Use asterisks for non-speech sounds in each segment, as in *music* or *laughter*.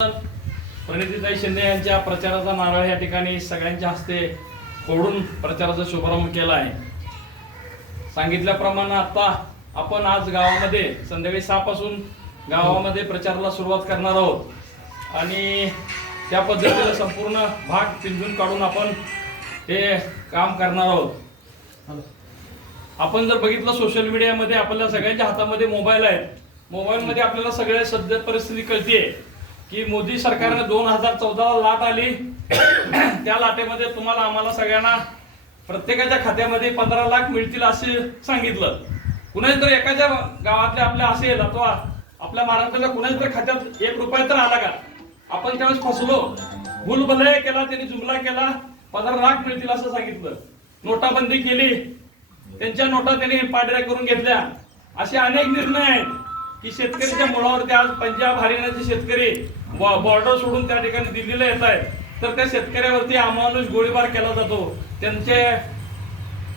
प्रणितीताई शिंदे यांच्या प्रचाराचा नारळ या ठिकाणी सगळ्यांच्या हस्ते फोडून प्रचाराचा शुभारंभ केला आहे. सांगितल्याप्रमाणे आता आपण आज गावामध्ये संध्याकाळी सहा पासून गावामध्ये प्रचाराला सुरुवात करणार आहोत. आणि त्या पद्धतीने संपूर्ण भाग पिंजून काढून आपण हे काम करणार आहोत. आपण जर बघितलं सोशल मीडियामध्ये आपल्या सगळ्यांच्या हातामध्ये मोबाईल आहेत. मोबाईलमध्ये आपल्याला सगळ्या सध्या परिस्थिती कळते की मोदी सरकारने दोन हजार चौदाला लाट आली. *clears throat* त्या लाटेमध्ये तुम्हाला आम्हाला सगळ्यांना प्रत्येकाच्या खात्यामध्ये पंधरा लाख मिळतील असे सांगितलं. कुणाच्या तर एखाद्या गावातल्या आपल्या असेल अथवा आपल्या महाराष्ट्राच्या कुणाच्या तर खात्यात एक रुपया तर आला का? आपण त्यावेळेस फसलो. भूलभलय केला त्यांनी जुमला केला पंधरा लाख मिळतील असं सांगितलं. नोटाबंदी केली. त्यांच्या नोटा त्यांनी पाडऱ्या करून घेतल्या. असे अनेक निर्णय आहेत. की शेतकऱ्याच्या मुळावरती आज पंजाब हरियाणाचे शेतकरी बॉर्डर सोडून त्या ठिकाणी दिल्लीला येत आहेत. तर त्या शेतकऱ्यावरती अमानुष गोळीबार केला जातो. त्यांचे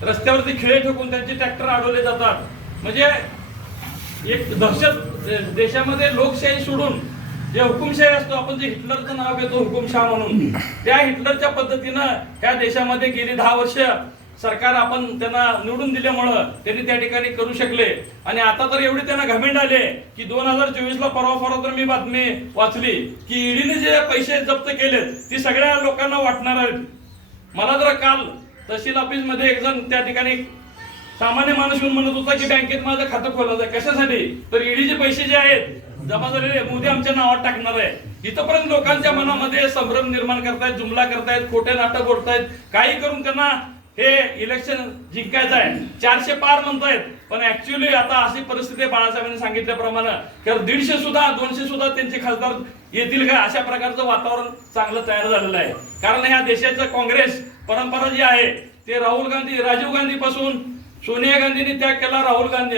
रस्त्यावरती खिळे ठोकून त्यांचे ट्रॅक्टर अडवले जातात. म्हणजे एक दहशत देशामध्ये लोकशाही सोडून जे हुकुमशाही असतो आपण जे हिटलरचं नाव घेतो हुकुमशाह म्हणून. त्या हिटलरच्या पद्धतीनं ह्या देशामध्ये गेली दहा वर्ष सरकार आपण त्यांना निवडून दिल्यामुळं त्यांनी त्या ठिकाणी करू शकले. आणि आता तर एवढे त्यांना घमेंड आले की दोन हजार चोवीस ला परवा परवा तर मी बातमी वाचली की ईडीने जे पैसे जप्त केलेत ती सगळ्या लोकांना वाटणार आहेत. मला जर काल तहसील ऑफिसमध्ये एक जण त्या ठिकाणी सामान्य माणूस येऊन म्हणत होता की बँकेत माझं खातं खोलायचं कशासाठी? तर ईडीचे पैसे जे आहेत जमा झालेले मोदी आमच्या नावात टाकणार आहे. इथपर्यंत लोकांच्या मनामध्ये संभ्रम निर्माण करतायत जुमला करतायत खोटे नाटक ओढतायत. काही करून त्यांना हे इलेक्शन जिंकायचं आहे. चारशे पार म्हणतायत पण ऍक्च्युली आता अशी परिस्थिती बाळासाहेबांनी सांगितल्याप्रमाणे. तर दीडशे सुद्धा दोनशे सुद्धा त्यांचे खासदार येतील का? अशा प्रकारचं वातावरण चांगलं तयार झालेलं आहे. कारण ह्या देशाचं काँग्रेस परंपरा जी आहे ते राहुल गांधी राजीव गांधी पासून सोनिया गांधींनी त्याग केला राहुल गांधी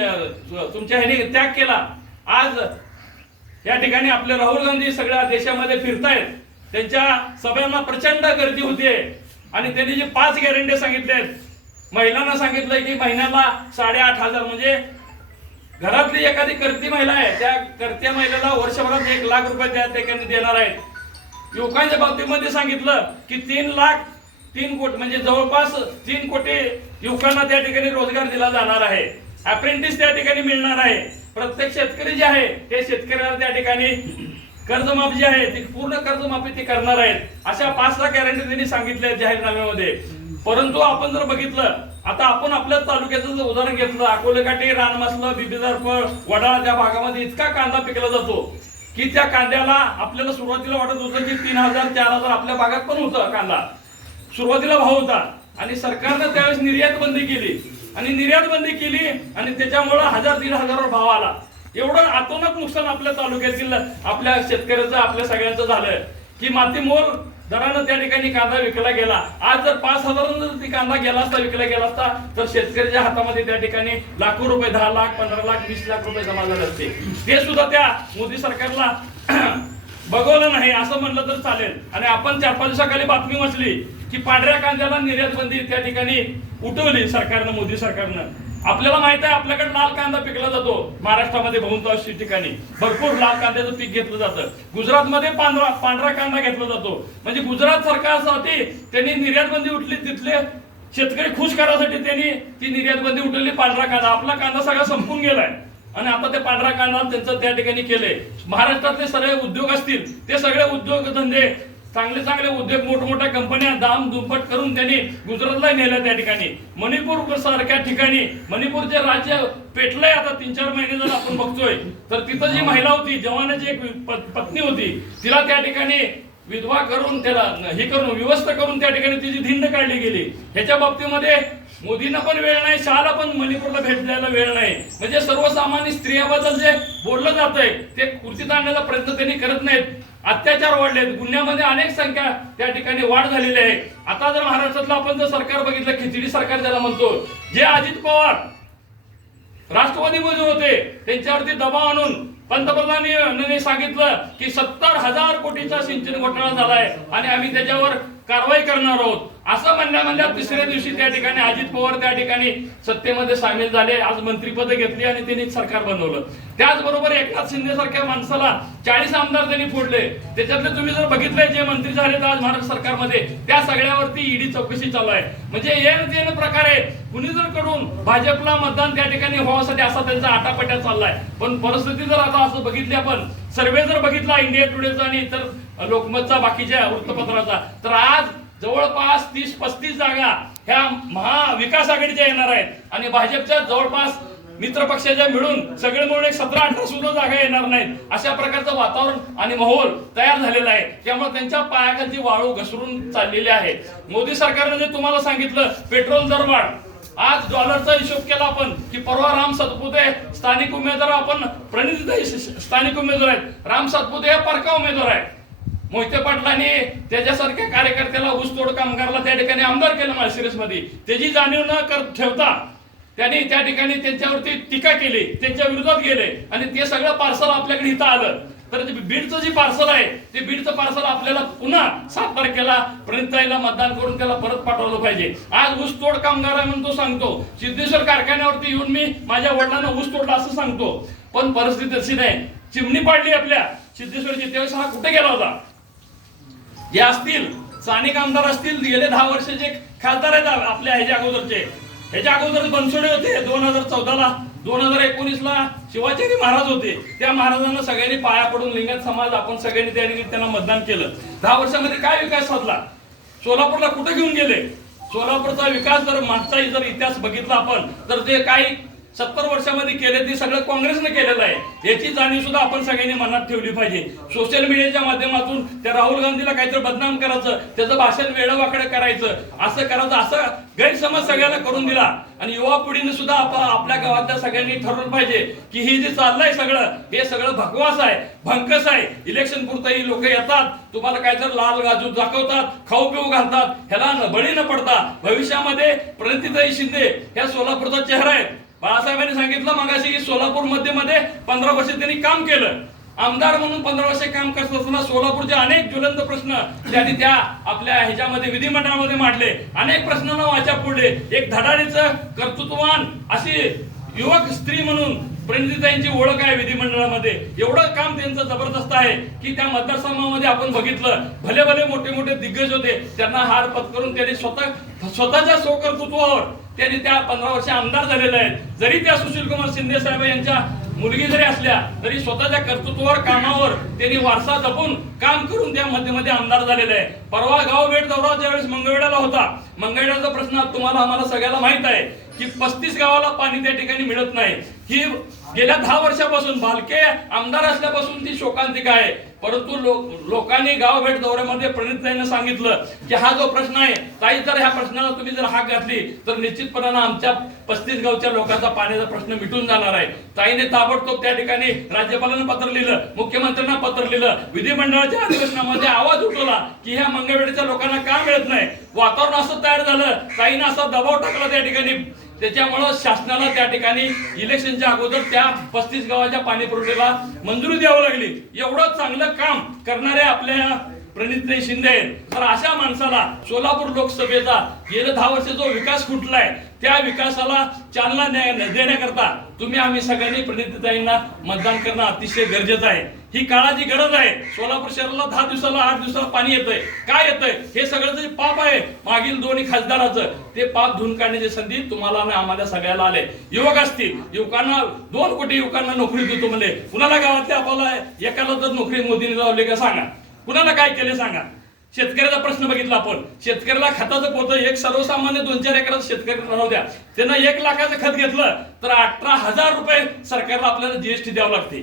तुमच्या ह्याने त्याग केला. आज या ठिकाणी आपले राहुल गांधी सगळ्या देशामध्ये फिरतायत. त्यांच्या सभेला प्रचंड गर्दी होतीये. आणि त्यांनी जे पाच गॅरंटी सांगितले महिलांना सांगितलंय की महिन्याला साडेआठ हजार म्हणजे घरातली एखादी करती महिला आहे त्या करत्या महिलेला वर्षभरात एक लाख रुपये त्या ठिकाणी देणार आहेत. युवकांच्या बाबतीमध्ये सांगितलं की तीन लाख तीन कोटी म्हणजे जवळपास तीन कोटी युवकांना त्या ठिकाणी रोजगार दिला जाणार आहे. अप्रेंटिस त्या ठिकाणी मिळणार आहे. प्रत्येक शेतकरी जे आहे ते शेतकऱ्याला त्या ठिकाणी कर्जमाफी जी आहे ती पूर्ण कर्जमाफी ते करणार आहेत. अशा पाच लाख गॅरंटी त्यांनी सांगितल्या आहेत जाहीरनाम्यामध्ये. परंतु आपण जर बघितलं आता आपण आपल्या तालुक्याचं जर उदाहरण घेतलं अकोलेकाठी रानमासलं बिबीदारपळ वडाळ त्या भागामध्ये इतका कांदा पिकला जातो की त्या कांद्याला आपल्याला सुरुवातीला वाटत होतं की तीन हजार चार हजार आपल्या भागात पण होतं कांदा. सुरुवातीला भाव होता. आणि सरकारनं त्यावेळेस निर्यात बंदी केली. आणि निर्यात बंदी केली आणि त्याच्यामुळं हजार दीड हजारावर भाव आला. एवढं अतोनात नुकसान आपल्या तालुक्यातील आपल्या शेतकऱ्याचं आपल्या सगळ्यांचं झालं की मातीमोल दरानं त्या ठिकाणी कांदा विकला गेला. आज जर पाच हजार जर ती कांदा गेला असता विकला गेला असता तर शेतकऱ्याच्या हातामध्ये त्या ठिकाणी लाखो रुपये दहा लाख पंधरा लाख वीस लाख रुपये जमा झाले असते. ते सुद्धा त्या मोदी सरकारला *clears throat* बघवलं नाही असं म्हणलं तर चालेल. आणि आपण चार पाच दिवसाखाली बातमी वाचली की पांढऱ्या कांद्याला निर्यात बंदी त्या ठिकाणी उठवली सरकारनं मोदी सरकारनं. आपल्याला माहीत आहे आपल्याकडे लाल कांदा पिकला जातो. महाराष्ट्रामध्ये बहुतांश ठिकाणी. भरपूर लाल कांद्याचं पीक घेतलं जातं. गुजरातमध्ये पांढरा पांढरा कांदा घेतला जातो. म्हणजे गुजरात सरकारसाठी त्यांनी निर्यात बंदी उठली तिथले शेतकरी खुश करायसाठी त्यांनी ती निर्यात बंदी उठवली पांढरा कांदा. आपला कांदा सगळा संपून गेलाय. आणि आता ते पांढरा कांदा त्यांचं त्या ठिकाणी केलंय. महाराष्ट्रातले सगळे उद्योग असतील ते सगळे उद्योग धंदे चांगले चांगले उद्योग मोठमोठ्या कंपन्या दाम दुप्पट करून त्यांनी गुजरातला नेलं त्या ठिकाणी. मणिपूर सारख्या ठिकाणी मणिपूरचे राज्य पेटलंय आता तीन चार महिने जर आपण बघतोय तर तिथं जी महिला होती जवानाची एक पत्नी होती तिला त्या ठिकाणी विधवा करून त्याला हे करून व्यवस्था करून त्या ठिकाणी तिची धिंड काढली गेली. ह्याच्या बाबतीमध्ये मोदींना पण वेळ नाही शहाला पण मणिपूरला भेट द्यायला वेळ नाही. म्हणजे सर्वसामान्य स्त्रियाबद्दल जे बोललं जातंय ते कुर्तीत आणण्याचा प्रयत्न त्यांनी करत नाहीत. अत्याचार वाढलेत. गुन्ह्यामध्ये अनेक संख्या त्या ठिकाणी वाढ झालेली आहे. आता जर महाराष्ट्रातलं आपण जर सरकार बघितलं खिचडी सरकार ज्याला म्हणतो जे अजित पवार राष्ट्रवादीमध्ये होते त्यांच्यावरती दबाव आणून पंतप्रधानांनी सांगितलं की सत्तर हजार कोटीचा सिंचन घोटाळा झालाय आणि आम्ही त्याच्यावर कारवाई करणार आहोत. असं म्हणल्या म्हणल्या तिसऱ्या दिवशी त्या ठिकाणी अजित पवार त्या ठिकाणी सत्तेमध्ये सामील झाले. आज मंत्रीपद घेतली आणि त्यांनी सरकार बनवलं. त्याचबरोबर एकनाथ शिंदे सारख्या माणसाला चाळीस आमदार त्यांनी फोडले. त्याच्यातले तुम्ही जर बघितले जे मंत्री झाले आज महाराष्ट्र सरकारमध्ये त्या सगळ्यावरती ईडी चौकशी चालू आहे. म्हणजे येण तेन प्रकारे कुणी जर कडून भाजपला मतदान त्या ठिकाणी व्हावासाठी असा त्यांचा आटापट्या चाललाय. पण परिस्थिती जर आता असं बघितली आपण सर्वे जर बघितला इंडिया टुडेचा आणि इतर लोकमतचा बाकीच्या वृत्तपत्राचा तर आज जवळपास तीस पस्तीस जागा ह्या महाविकास आघाडीच्या येणार आहेत. आणि भाजपच्या जवळपास मित्र पक्षाच्या मिळून सगळे मिळून एक सतरा अठरा सुद्धा जागा येणार नाहीत. अशा प्रकारचं वातावरण आणि माहोल तयार झालेला आहे. त्यामुळे त्यांच्या पायाखालची वाळू घसरून चाललेली आहे. मोदी सरकारने जे तुम्हाला सांगितलं पेट्रोल दरवाढ आज डॉलरचा हिशोब केला आपण की परवा राम सातपुते स्थानिक उमेदवार आपण प्रणित स्थानिक उमेदवार आहेत. राम सातपुते हे परका उमेदवार आहे मोहिते पाटलांनी त्याच्यासारख्या कार्यकर्त्याला ऊसतोड कामगारला त्या ठिकाणी आमदार केलं माळशिरसमध्ये त्याची जाणीव न कर ठेवता त्यांनी त्या ठिकाणी त्यांच्यावरती टीका केली त्यांच्या विरोधात गेले आणि ते सगळं पार्सल आपल्याकडे इथं आलं. तर ते बीडचं जे पार्सल आहे ते बीडचं पार्सल आपल्याला पुन्हा सात तारखेला प्रणिताईला मतदान करून त्याला परत पाठवलं पाहिजे. आज ऊस तोड कामगार आहे म्हणून तो सांगतो सिद्धेश्वर कारखान्यावरती येऊन मी माझ्या वडिलांना ऊस तोडला असं सांगतो. पण परिस्थिती तशी नाही. चिमणी पाडली आपल्या. सिद्धेश्वरची त्यावेळेस हा कुठे गेला होता? जे असतील स्थानिक आमदार असतील गेले दहा वर्षाचे खासदार आहेत आपल्या ह्याच्या अगोदरचे. ह्याच्या अगोदर बनसोडे होते दोन हजार चौदाला दोन हजार एकोणीसला शिवाचार्य महाराज होते. त्या महाराजांना सगळ्यांनी पाया पडून लिंगायत समाज आपण सगळ्यांनी त्या ठिकाणी त्यांना मतदान केलं. दहा वर्षामध्ये काय विकास साधला? सोलापूरला कुठे घेऊन गेले? सोलापूरचा विकास जर मागचा जर इतिहास बघितला आपण तर ते काही सत्तर वर्षामध्ये केले ते सगळं काँग्रेसने केलेलं आहे. याची जाणीव सुद्धा आपण सगळ्यांनी मनात ठेवली पाहिजे. सोशल मीडियाच्या माध्यमातून त्या राहुल गांधीला काहीतरी बदनाम करायचं त्याचं भाषण वेळवाकडे करायचं असं करायचं असं गैरसमज सगळ्याला करून दिला. आणि युवा पिढीने सुद्धा आपण आपल्या गावातल्या सगळ्यांनी ठरवलं पाहिजे की हे जे चाललंय सगळं हे सगळं भगवास आहे भंकस आहे. इलेक्शन पुरतं ही लोक येतात तुम्हाला काहीतरी लाल गाजू दाखवतात खाऊ पिऊ घालतात ह्याला न- बळी न पडता भविष्यामध्ये प्रणितीताई शिंदे ह्या सोलापूरचा चेहरा आहे बाळासाहेबांनी सांगितलं मगाशी की सोलापूरमध्ये मध्ये पंधरा वर्ष त्यांनी काम केलं. आमदार म्हणून पंधरा वर्ष काम करत असताना सोलापूरचे अनेक ज्वलंत प्रश्न त्यांनी त्या आपल्या ह्याच्यामध्ये विधिमंडळामध्ये मांडले. अनेक प्रश्नांना वाचा पुढले एक धडाडीचं कर्तृत्ववान अशी युवक स्त्री म्हणून प्रणिताईंची ओळख आहे विधिमंडळामध्ये. एवढं काम त्यांचं जबरदस्त आहे की त्या मतदारसंघामध्ये आपण बघितलं भले भले मोठे मोठे दिग्गज होते त्यांना हार पत्करून त्यांनी स्वतः स्वतःच्या स्वकर्तृत्वावर त्यांनी त्या पंधरा वर्ष आमदार झालेले आहेत. जरी त्या सुशील कुमार शिंदे साहेब यांच्या मुलगी जरी असल्या तरी स्वतःच्या कर्तृत्वावर कामावर त्यांनी वारसा जपून काम करून त्या मध्ये मध्ये आमदार झालेले आहे. परवा गाव भेट दौरा ज्यावेळेस मंगळवेढ्याला होता. मंगळवेढ्याचा प्रश्न तुम्हाला आम्हाला सगळ्याला माहीत आहे की पस्तीस गावाला पाणी त्या ठिकाणी मिळत नाही. ही गेल्या दहा वर्षापासून भालके आमदार असल्यापासून ती शोकांतिका आहे. परंतु लोक लोकांनी गाव भेट दौऱ्यामध्ये प्रणिताईनं सांगितलं की हा जो प्रश्न आहे ताई जर ह्या प्रश्नाला तुम्ही जर हाक घातली तर निश्चितपणानं आमच्या पस्तीस गावच्या लोकांचा पाण्याचा प्रश्न मिटून जाणार आहे. ताईने ताबडतोब त्या ठिकाणी राज्यपालांना पत्र लिहिलं मुख्यमंत्र्यांना पत्र लिहिलं विधिमंडळाच्या अधिवेशनामध्ये आवाज उठवला की ह्या मंगळवेडीच्या लोकांना का मिळत नाही? वातावरण असं तयार झालं ताईनं असा दबाव टाकला त्या ठिकाणी. त्याच्यामुळं शासनाला त्या ठिकाणी इलेक्शनच्या अगोदर त्या पस्तीस गावाच्या पाणी पुरवठ्याला मंजुरी द्यावी लागली. एवढं चांगलं काम करणारे आपल्या प्रणितने शिंदे तर अशा माणसाला सोलापूर लोकसभेचा गेल्या दहा वर्ष जो विकास खुटलाय त्या विकासाला चालना देण्याकरता तुम्ही आम्ही सगळ्यांनी प्रणितताईंना मतदान करणं अतिशय गरजेचं आहे. ही काळाची गरज आहे. सोलापूर शहराला दहा दिवसाला आठ दिवसाला पाणी येतंय. काय येतंय? हे सगळं जे पाप आहे मागील दोन्ही खासदाराचं ते पाप धुवून काढण्याची संधी तुम्हाला आणि आम्हाला सगळ्याला आले. युवक असतील युवकांना दोन कोटी युवकांना नोकरी देतो म्हणले. कुणाला गावातल्या आपल्याला एकाला जर नोकरी मोदीने लावली का? सांगा. कुणाला काय केले सांगा? शेतकऱ्याचा प्रश्न बघितला आपण. शेतकऱ्याला खताचं पोतं एक सर्वसामान्य दोन चार एकराचं शेतकरी राहू द्या. त्यांना एक लाखाचं खत घेतलं तर अठरा हजार रुपये सरकारला आपल्याला जीएसटी द्यावं लागते.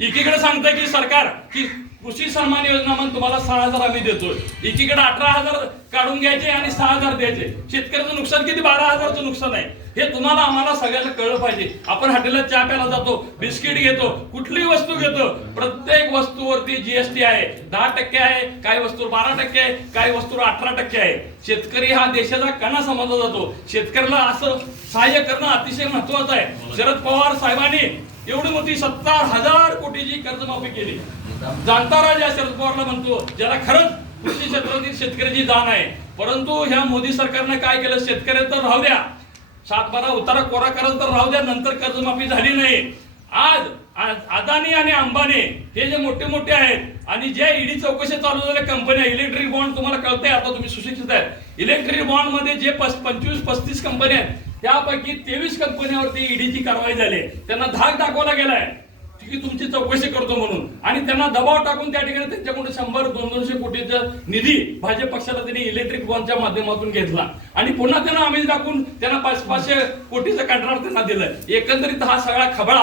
एकीकडे सांगतंय की सरकार की कृषी सन्मान योजना म्हणून तुम्हाला सहा हजार आम्ही देतोय. एकीकडे अठरा हजार काढून घ्यायचे आणि सहा हजार द्यायचे. शेतकऱ्याचं नुकसान किती? बारा हजारचं नुकसान आहे. हे तुम्हाला आम्हाला सगळ्यांना कळलं पाहिजे. आपण हॉटेलात चहा प्यायला जातो बिस्किट घेतो कुठलीही वस्तू घेतो प्रत्येक वस्तूवरती जीएसटी आहे. दहा टक्के आहे काही वस्तूवर बारा टक्के आहे काही वस्तूवर अठरा टक्के आहे. शेतकरी हा देशाचा कणा समजला जातो. शेतकऱ्याला असं सहाय्य करणं अतिशय महत्वाचं आहे. शरद पवार साहेबांनी एवढी मोठी सत्तर हजार कोटीची कर्जमाफी केली. जाणता राजा शरद पवारला म्हणतो ज्याला खरंच कृषी क्षेत्रातील शेतकऱ्याची जाण आहे. परंतु ह्या मोदी सरकारने काय केलं? शेतकऱ्या तर राहू द्या. सातबारा उतारा कोरा करायला तर राहू द्या नंतर कर्जमाफी झाली नाही. आज अदानी आणि अंबानी हे जे मोठे मोठे आहेत आणि जे ईडी चौकशी चालू झाल्या कंपन्या इलेक्ट्रिक बॉन्ड तुम्हाला कळतंय आता तुम्ही सुशिक्षित आहेत. इलेक्ट्रिक बॉन्डमध्ये जे पस- पंचवीस पस्तीस कंपन्या आहेत त्यापैकी तेवीस कंपन्यावरती ईडीची कारवाई झाली. आहे. त्यांना धाक दाखवला गेलाय. की तुमची चौकशी करतो म्हणून. आणि त्यांना दबाव टाकून त्या ठिकाणी त्यांच्याकडून शंभर दोन दोनशे कोटीचा निधी भाजप पक्षाला त्यांनी इलेक्ट्रिक बॉन्डच्या माध्यमातून घेतला. आणि पुन्हा त्यांना आम्ही दाखवून त्यांना पाच पाचशे कोटीचं कंत्राट त्यांना दिलं. एकंदरीत हा सगळा खबळा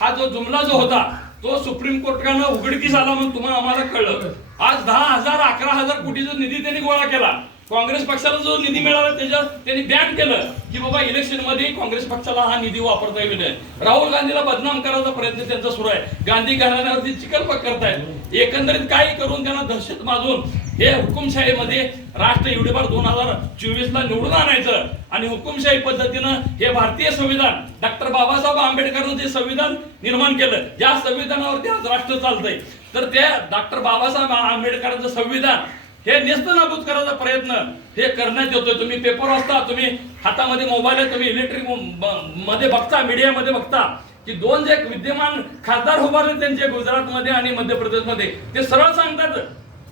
हा जो जुमला जो होता तो सुप्रीम कोर्टानं उघडकीस आला म्हणून तुम्हाला आम्हाला कळलं. आज दहा हजार अकरा हजार कोटीचा निधी त्यांनी गोळा केला. काँग्रेस पक्षाला जो निधी मिळाला त्याच्यात त्यांनी बॅन केलं की बाबा इलेक्शनमध्ये काँग्रेस पक्षाला हा निधी वापरता येऊ नये. राहुल गांधीला बदनाम करायचा प्रयत्न त्यांचा सुरू आहे. गांधी घराण्यावरती चिकलपक करतायत. एकंदरीत काही करून त्यांना दहशत माजून हे हुकुमशाहीमध्ये राष्ट्र युडीबार दोन हजार चोवीस ला निवडून आणायचं. आणि हुकुमशाही पद्धतीनं हे भारतीय संविधान डॉक्टर बाबासाहेब आंबेडकरनं जे संविधान निर्माण केलं ज्या संविधानावरती आज राष्ट्र चालतंय. तर त्या डॉक्टर बाबासाहेब आंबेडकरांचं संविधान हे नेस्तनाबूत करायचा प्रयत्न हे करण्यात येतोय. तुम्ही पेपर वाचता तुम्ही हातामध्ये मोबाईल आहे तुम्ही इलेक्ट्रिकमध्ये बघता मीडियामध्ये बघता की दोन जे विद्यमान खासदार उभारले त्यांचे गुजरातमध्ये आणि मध्य प्रदेशमध्ये ते सरळ सांगतात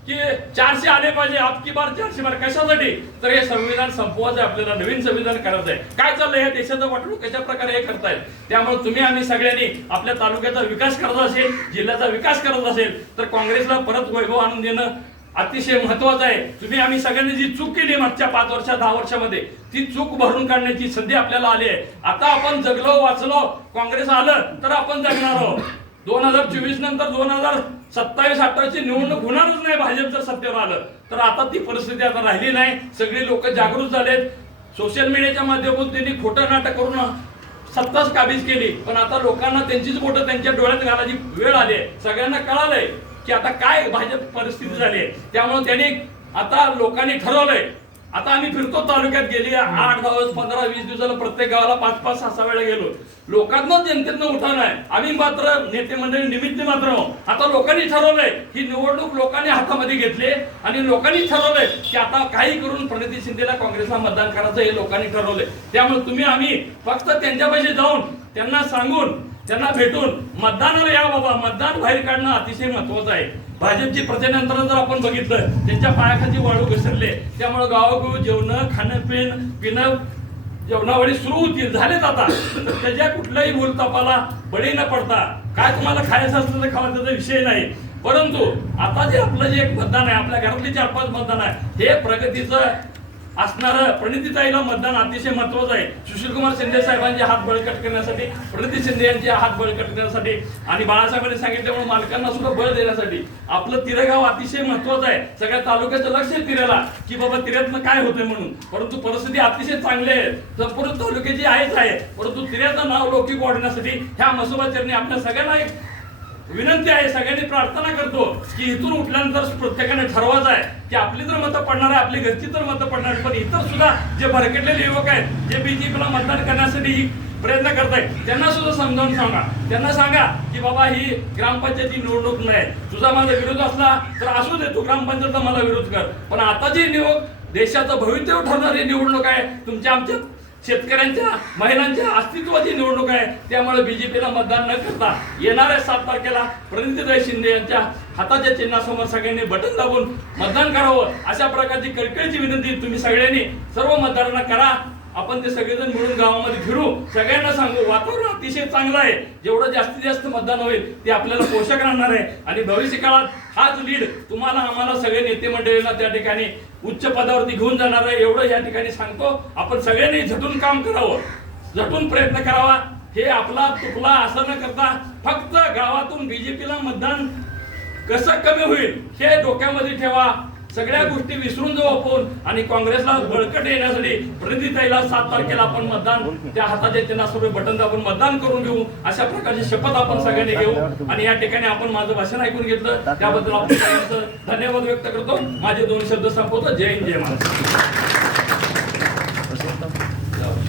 की चारशे आले पाहिजे आपकी बार चारशे बार. कशासाठी? तर हे संविधान संपवायचं आपल्याला नवीन संविधान करायचं आहे. काय चाललंय? या देशाचं वाटणूक कशा प्रकारे हे करतायत? त्यामुळे तुम्ही आम्ही सगळ्यांनी आपल्या तालुक्याचा विकास करत असेल जिल्ह्याचा विकास करत असेल तर काँग्रेसला परत वैभव आणून देणं अतिशय महत्वाचं आहे. तुम्ही आम्ही सगळ्यांनी जी चूक केली मागच्या पाच वर्षा दहा वर्षामध्ये ती चूक भरून काढण्याची संधी आपल्याला आली आहे. आता आपण जगलो वाचलो काँग्रेस आलं तर आपण जगणार आहोत. दोन हजार चोवीस नंतर दोन हजार सत्तावीस अठराची निवडणूक होणारच नाही भाजप जर सत्तेवर आलं. तर आता ती परिस्थिती आता राहिली नाही. सगळे लोक जागृत झालेत. सोशल मीडियाच्या माध्यमातून त्यांनी खोटं नाटक करून सत्ताच काबीज केली. पण आता लोकांना त्यांचीच बोटं त्यांच्या डोळ्यात घालायची वेळ आली आहे. सगळ्यांना कळालंय. की आता काय भाजप परिस्थिती झाली आहे? त्यामुळे त्यांनी आता लोकांनी ठरवलंय. आता आम्ही फिरतो तालुक्यात गेली आठ दिवस पंधरा वीस दिवसाला प्रत्येक गावाला पाच पाच सहा सहा वेळा गेलो. लोकांना जनतेनं उठाण आहे आम्ही मात्र नेते मंडळी निमित्त मात्र आता लोकांनी ठरवलंय. ही निवडणूक लोकांनी हातामध्ये घेतली आणि लोकांनी ठरवलंय की आता काही करून प्रणिती शिंदेला काँग्रेसला मतदान करायचं हे लोकांनी ठरवलंय. त्यामुळे तुम्ही आम्ही फक्त त्यांच्यापाशी जाऊन त्यांना सांगून त्यांना भेटून मतदानाला या बाबा मतदान बाहेर काढणं अतिशय महत्वाचं आहे. भाजपची प्रचारानंतर जर आपण बघितलं त्यांच्या पायाखाली वाळू घसरले त्यामुळे गावागाव जेवण खाणं पिण पिणं जेवणावळी सुरू होतील झालेच आता. तर त्याच्या कुठल्याही भूलतापाला बळी न पडता काय तुम्हाला खायचं असलं तर खावा त्याचा विषय नाही. परंतु आता जे आपलं जे एक मतदान आहे आपल्या घरातले चार पाच मतदान आहे हे प्रगतीचं असणारं प्रणितीताईला मतदान अतिशय महत्वाचं आहे. सुशीलकुमार शिंदे साहेबांचे हात बळकट करण्यासाठी प्रणिती शिंदे यांचे हात बळकट करण्यासाठी आणि बाळासाहेबांनी सांगितल्यामुळे मालकांना सुद्धा बळ देण्यासाठी. आपलं तिरेगाव अतिशय महत्वाचं आहे. सगळ्या तालुक्याचं लक्ष आहे तिऱ्याला की बाबा तिऱ्यातनं काय होतंय म्हणून. परंतु परिस्थिती अतिशय चांगली आहे. संपूर्ण तालुक्याची आहेच आहे. परंतु तिऱ्याचं नाव लौकिक वाढण्यासाठी ह्या मसोबाचरणी आपल्या सगळ्यांना एक विनंती आहे सगळ्यांनी प्रार्थना करतो की इथून उठल्यानंतर प्रत्येकाने ठरवायचं आहे की आपली तर मतं पडणार आहे आपली घरची तर मतं पडणार आहे, पण इतर सुद्धा जे भरकटलेले युवक आहेत जे बीजेपीला मतदान करण्यासाठी प्रयत्न करतायत त्यांना सुद्धा समजावून सांगा. त्यांना सांगा की बाबा ही ग्रामपंचायती निवडणूक नाही. तुझा माझा विरोध असला तर असू दे तू ग्रामपंचायतचा मला विरोध कर. पण आता जी निवड देशाचं भवितव्य ठरणारी निवडणूक आहे तुमच्या आमच्या शेतकऱ्यांच्या महिलांच्या अस्तित्वाची निवडणूक आहे त्यामुळे बीजेपीला मतदान न करता येणाऱ्या सात तारखेला प्रणितीताई शिंदे यांच्या हाताच्या चिन्हासमोर सगळ्यांनी बटन दाबून मतदान करावं अशा प्रकारची कळकळीची विनंती तुम्ही सगळ्यांनी सर्व मतदारांना करा. आपण ते सगळेजण मिळून गावामध्ये फिरू. सगळ्यांना सांगू वातावरण अतिशय चांगलं आहे. जेवढं जास्तीत जास्त मतदान होईल ते आपल्याला पोषक राहणार आहे. आणि भविष्य काळात हाच लीड तुम्हाला आम्हाला सगळे नेते मंडळींना त्या ठिकाणी उच्च पदावरती घेऊन जाणार आहे. एवढं या ठिकाणी सांगतो. आपण सगळ्यांनी झटून काम करावं. झटून प्रयत्न करावा. हे आपला तुकला असं न करता फक्त गावातून बीजेपीला मतदान कसं कमी होईल हे डोक्यामध्ये ठेवा. सगळ्या गोष्टी विसरून जाऊ आपण. आणि काँग्रेसला बळकट येण्यासाठी प्रणितीताईला सात तारखेला आपण मतदान त्या हाताच्या चिन्हासोबत बटन दाबून मतदान करून घेऊ. अशा प्रकारची शपथ आपण सगळ्यांनी घेऊ. आणि या ठिकाणी आपण माझं भाषण ऐकून घेतलं. त्याबद्दल आपण धन्यवाद व्यक्त करतो. माझे दोन शब्द संपवतो. जय हिंद जय महाराष्ट्र.